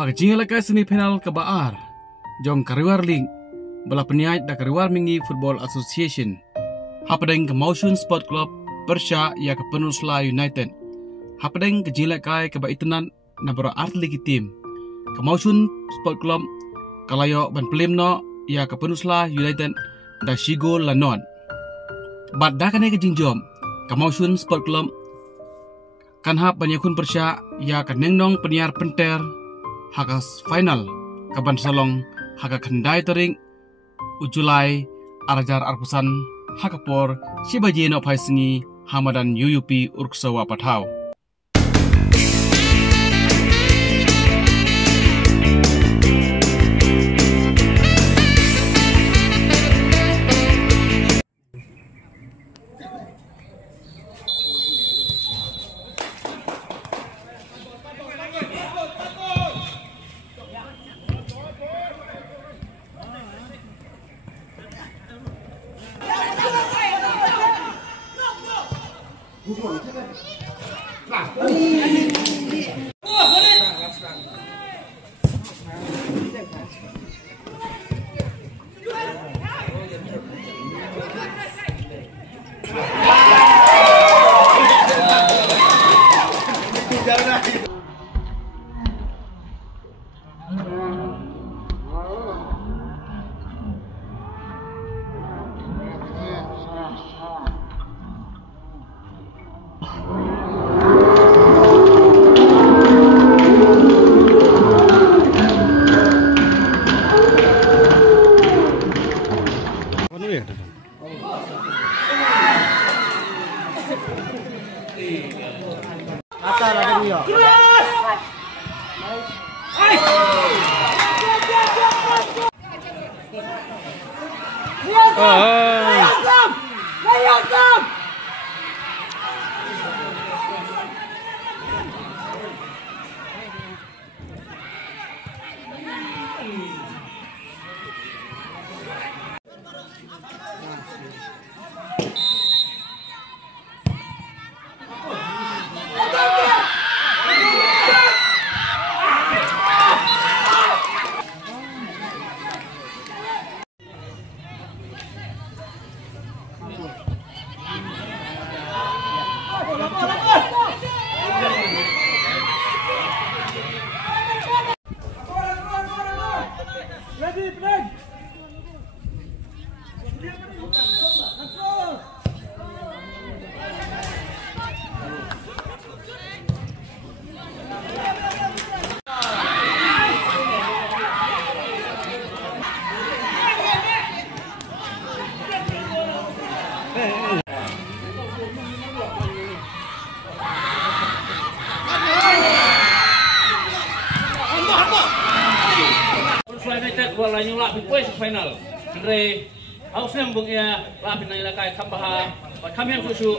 Hak jingal ka semifinal ke Baar. Jong kariwar link bala peniat da kariwar mingi Football Association. Hapadeng ke Motion Sport Club Persya ya ke Peninsula United. Hapadeng ke jingal ka baitenan na bro atlet tim. Ke Motion Sport Club kalayo ban pelimno ya ke Peninsula United da Shigo Lanon. Bad da kane ke jingjom ke Motion Sport Club kan hap banyakun Persya ya ke nengnong peniar penter hakas final kaban salong haka kendai tering ujulai arajar arpusan hakapor sibaje no paisingi hamadan UUP urksawa patau. Wala yung lapi po sa final. Andre, ako siyang bugya lapi na ilakay kambaha. Kami ang susu.